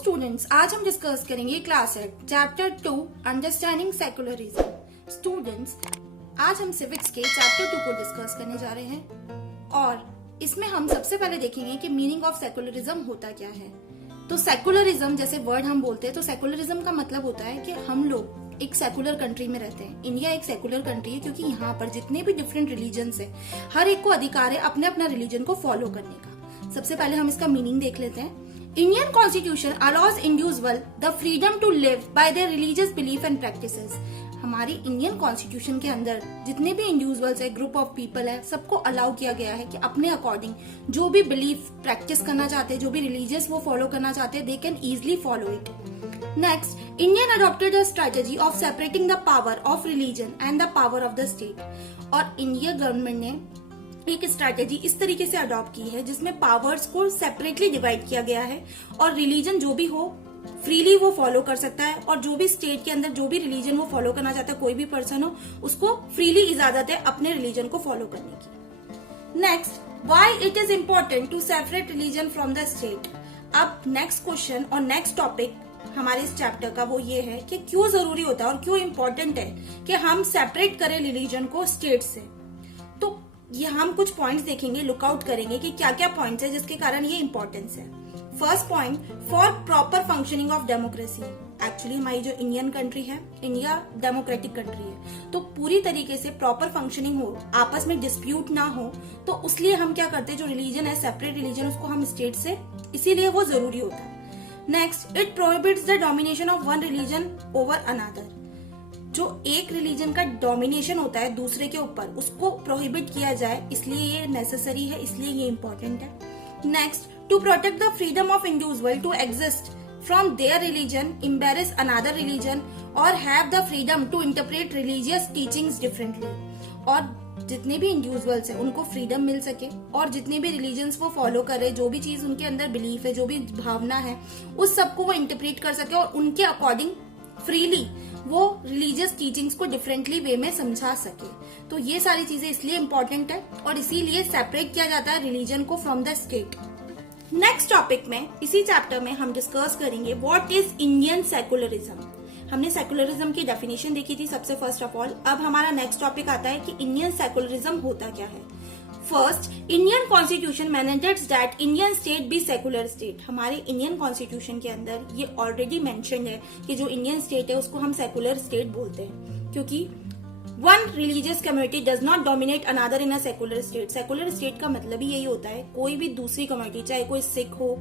Students, आज हम discuss करेंगे class 8 chapter 2 understanding secularism. Students, आज हम सिविक्स के चैप्टर 2 को डिस्कस करने जा रहे हैं और इसमें हम सबसे पहले देखेंगे कि मीनिंग ऑफ सेकुलरिज्म होता क्या है। तो सेकुलरिज्म जैसे वर्ड हम बोलते हैं तो सेकुलरिज्म का मतलब होता है कि हम लोग एक सेकुलर कंट्री में रहते हैं। इंडिया एक सेकुलर कंट्री है क्योंकि यहाँ पर जितने भी डिफरेंट रिलीजन्स है हर एक को अधिकार है अपने अपना रिलीजन को फॉलो करने का। सबसे पहले हम इसका मीनिंग देख लेते हैं। Indian constitution allows individual the freedom to live by their religious belief and practices. हमारी इंडियन कॉन्स्टिट्यूशन के अंदर जितने भी इंडिविजुअल्स है, ग्रुप ऑफ पीपल है, सबको अलाउ किया गया है कि अपने अकॉर्डिंग जो भी बिलीफ प्रैक्टिस करना चाहते हैं, जो भी रिलीजियस वो फॉलो करना चाहते हैं, they can easily follow it. Next, Indian adopted a strategy of separating the power of religion and the power of the state. और इंडिया गवर्नमेंट ने एक स्ट्रैटेजी इस तरीके से अडॉप्ट की है जिसमें पावर्स को सेपरेटली डिवाइड किया गया है और रिलीजन जो भी हो फ्रीली वो फॉलो कर सकता है और जो भी स्टेट के अंदर जो भी रिलीजन वो फॉलो करना चाहता है, कोई भी पर्सन हो, उसको फ्रीली इजाजत है अपने रिलीजन को फॉलो करने की। Next, why it is important to separate religion from the state. अब नेक्स्ट क्वेश्चन और नेक्स्ट टॉपिक हमारे इस चैप्टर का वो ये है कि क्यों जरूरी होता है और क्यों इम्पोर्टेंट है कि हम सेपरेट करें रिलीजन को स्टेट से। तो ये हम कुछ पॉइंट्स देखेंगे, लुकआउट करेंगे कि क्या क्या पॉइंट्स है जिसके कारण ये इम्पोर्टेंस है। First point, for proper functioning of democracy. Actually हमारी जो इंडियन कंट्री है, इंडिया डेमोक्रेटिक कंट्री है, तो पूरी तरीके से प्रॉपर फंक्शनिंग हो, आपस में डिस्प्यूट ना हो, तो उसलिए हम क्या करते हैं, जो रिलीजन है सेपरेट रिलीजन उसको हम स्टेट से, इसीलिए वो जरूरी होता है। Next, it prohibits the domination of one religion over another. जो एक रिलीजन का डोमिनेशन होता है दूसरे के ऊपर, उसको प्रोहिबिट किया जाए, इसलिए ये नेसेसरी है, इसलिए ये इंपॉर्टेंट है। Next, to protect the freedom of individual to exist from their religion, embrace another religion और have the freedom to interpret religious teachings differently. और जितने भी इंडिविजुअल्स हैं उनको फ्रीडम मिल सके और जितने भी रिलीजन्स वो फॉलो करे, जो भी चीज उनके अंदर बिलीफ है, जो भी भावना है, उस सबको वो इंटरप्रेट कर सके और उनके अकॉर्डिंग फ्रीली वो रिलीजियस टीचिंग्स को डिफरेंटली वे में समझा सके। तो ये सारी चीजें इसलिए इंपॉर्टेंट है और इसीलिए सेपरेट किया जाता है रिलीजन को from the state. Next topic में, इसी चैप्टर में हम डिस्कस करेंगे व्हाट इज इंडियन सेकुलरिज्म। हमने सेकुलरिज्म की डेफिनेशन देखी थी सबसे फर्स्ट ऑफ ऑल। अब हमारा नेक्स्ट टॉपिक आता है कि इंडियन सेकुलरिज्म होता क्या है। First, Indian constitution mandates that Indian state be secular state. हमारे इंडियन कॉन्स्टिट्यूशन के अंदर ये ऑलरेडी मेंशन्ड है कि जो इंडियन स्टेट है उसको हम सेकुलर स्टेट बोलते हैं, क्योंकि one religious community does not dominate another in a secular state. Secular state का मतलब ही यही होता है, कोई भी दूसरी कम्युनिटी, चाहे कोई सिख हो,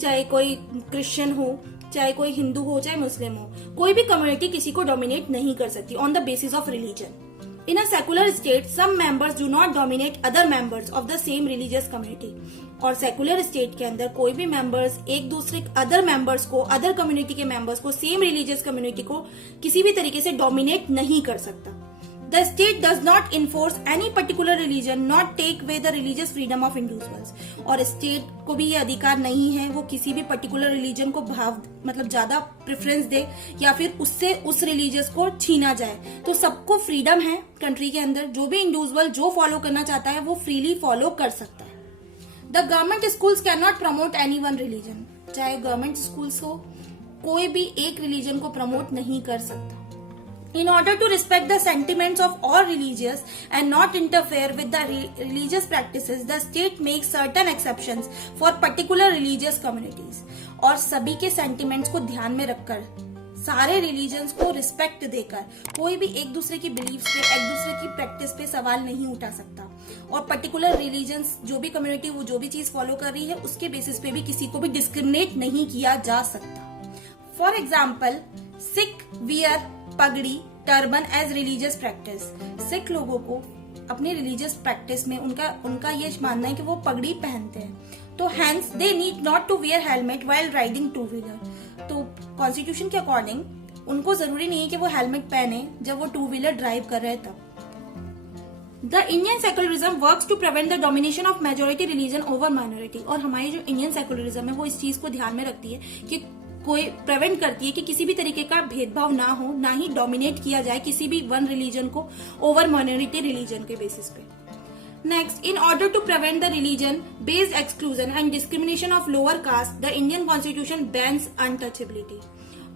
चाहे कोई क्रिश्चियन हो, चाहे कोई हिंदू हो, चाहे मुस्लिम हो, कोई भी कम्युनिटी किसी को डोमिनेट नहीं कर सकती on the basis of religion. In a secular state, some members do not dominate other members of the same religious community. और सेकुलर स्टेट के अंदर कोई भी मेंबर्स एक दूसरे अदर मेंबर्स को, अदर कम्युनिटी के मेंबर्स को, सेम रिलीजियस कम्युनिटी को किसी भी तरीके से डोमिनेट नहीं कर सकता। The state does not enforce any particular religion, not take away the religious freedom of individuals. और स्टेट को भी ये अधिकार नहीं है वो किसी भी पर्टिकुलर रिलीजन को मतलब ज्यादा प्रेफरेंस दे या फिर उससे उस रिलीजियस को छीना जाए। तो सबको फ्रीडम है कंट्री के अंदर, जो भी इंडिविजुअल जो फॉलो करना चाहता है वो फ्रीली फॉलो कर सकता है। The government schools can not promote any one religion. चाहे गवर्नमेंट स्कूल्स हो, कोई भी एक रिलीजन को प्रमोट नहीं कर सकता। In order to respect the sentiments of all religious and not interfere with the religious practices, the state makes certain exceptions for particular religious communities. और सभी के sentiments को ध्यान में रखकर, सारे religions को respect देकर, कोई भी एक दूसरे की beliefs पे, एक दूसरे की practice पे सवाल नहीं उठा सकता। और particular religions, जो भी community वो जो भी चीज follow कर रही है, उसके basis पे भी किसी को भी discriminate नहीं किया जा सकता। For example, Sikh wear pagdi, turban as religious practice. Sikh लोगों को अपनी रिलीजियस प्रैक्टिस में उनका ये मानना है कि वो पगड़ी पहनते हैं, तो hence they need not to wear helmet while riding two wheeler. तो कॉन्स्टिट्यूशन के अकॉर्डिंग उनको जरूरी नहीं है कि वो हेलमेट पहने जब वो टू व्हीलर ड्राइव कर रहे हैं तब। The Indian secularism works to prevent the domination of majority religion over minority. और हमारी जो इंडियन सेकुलरिज्म है वो इस चीज को ध्यान में रखती है कि कोई प्रिवेंट करती है कि किसी भी तरीके का भेदभाव ना हो, ना ही डोमिनेट किया जाए किसी भी वन रिलीजन को ओवर माइनॉरिटी रिलीजन के बेसिस पे। Next, in order to prevent the religion-based exclusion and discrimination of lower caste, the Indian Constitution bans untouchability.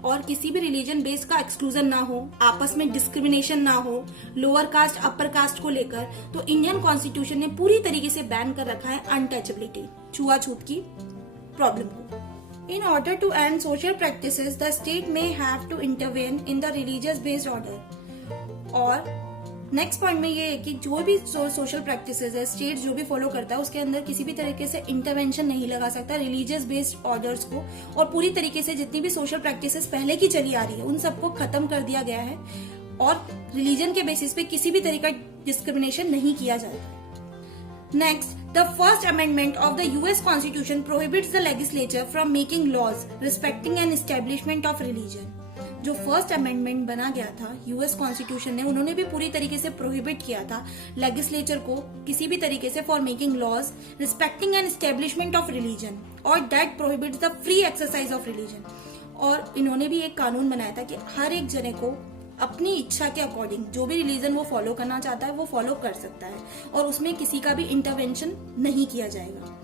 और किसी भी रिलीजन बेस्ड का एक्सक्लूजन ना हो, आपस में डिस्क्रिमिनेशन ना हो, लोअर कास्ट अपर कास्ट को लेकर, तो इंडियन कॉन्स्टिट्यूशन ने पूरी तरीके से बैन कर रखा है अनटचेबिलिटी, छुआछूत की प्रॉब्लम को. In order to end social practices, the state may have to intervene in the religious-based order. और नेक्स्ट पॉइंट में ये है कि जो भी सोशल प्रैक्टिसेस है, स्टेट जो भी फॉलो करता है उसके अंदर किसी भी तरीके से इंटरवेंशन नहीं लगा सकता रिलीजियस बेस्ड ऑर्डर्स को, और पूरी तरीके से जितनी भी सोशल प्रैक्टिसेस पहले की चली आ रही है उन सबको खत्म कर दिया गया है और रिलीजन के बेसिस पे किसी भी तरीका डिस्क्रिमिनेशन नहीं किया जाता. Next, the first amendment of the US constitution prohibits the legislature from making laws respecting and establishment of religion. जो फर्स्ट अमेंडमेंट बना गया था यूएस कॉन्स्टिट्यूशन ने, उन्होंने भी पूरी तरीके से प्रोहिबिट किया था लेजिस्लेचर को किसी भी तरीके से for making laws respecting and establishment of religion और that prohibits the free exercise of religion. और इन्होंने भी एक कानून बनाया था कि हर एक जने को अपनी इच्छा के अकॉर्डिंग जो भी रिलीजन वो फॉलो करना चाहता है वो फॉलो कर सकता है और उसमें किसी का भी इंटरवेंशन नहीं किया जाएगा.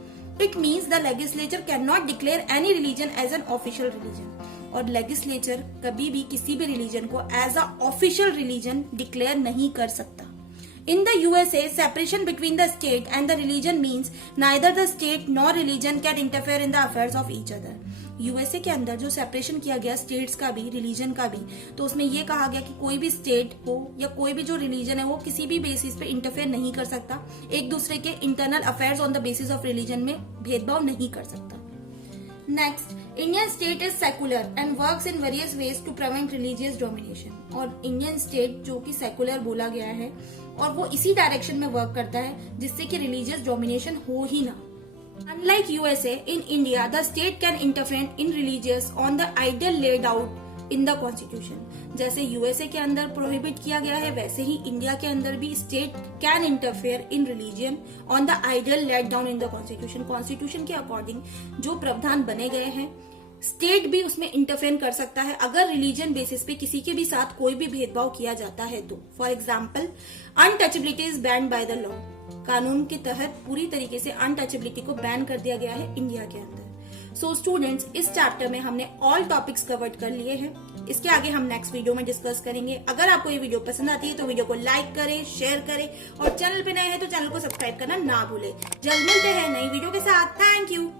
It means the legislature can not declare any religion as an official religion. और लेजिस्लेचर कभी भी किसी भी रिलीजन को as a official religion declare नहीं कर सकता. In the USA, separation between the state and the religion means neither the state nor religion can interfere in the affairs of each other. USA के अंदर जो separation किया गया states का भी रिलीजन का भी, तो उसमें ये कहा गया कि कोई भी स्टेट हो या कोई भी जो रिलीजन है वो किसी भी बेसिस पे इंटरफेयर नहीं कर सकता, एक दूसरे के internal affairs on the basis of religion में भेदभाव नहीं कर सकता. Next, Indian state is secular and works in various ways to prevent religious domination. और इंडियन स्टेट जो कि सेकुलर बोला गया है और वो इसी डायरेक्शन में वर्क करता है जिससे कि रिलीजियस डोमिनेशन हो ही ना. Unlike USA, in India, the state can interfere in religious on the ideal laid out in the constitution. जैसे यूएसए के अंदर प्रोहिबिट किया गया है वैसे ही इंडिया के अंदर भी state can interfere in religion on the ideal let down in the constitution. Constitution के अकॉर्डिंग जो प्रावधान बने गए हैं स्टेट भी उसमें इंटरफेयर कर सकता है अगर रिलीजन बेसिस पे किसी के भी साथ कोई भी भेदभाव किया जाता है तो. For example, untouchability is ban by the law. कानून के तहत पूरी तरीके से अनटचेबिलिटी को बैन कर दिया गया है इंडिया के अंदर. सो स्टूडेंट्स, इस चैप्टर में हमने ऑल टॉपिक्स कवर कर लिए हैं. इसके आगे हम नेक्स्ट वीडियो में डिस्कस करेंगे. अगर आपको ये वीडियो पसंद आती है तो वीडियो को लाइक करें, शेयर करें और चैनल पे नए हैं तो चैनल को सब्सक्राइब करना ना भूलें. जल्द मिलते हैं नई वीडियो के साथ. Thank you.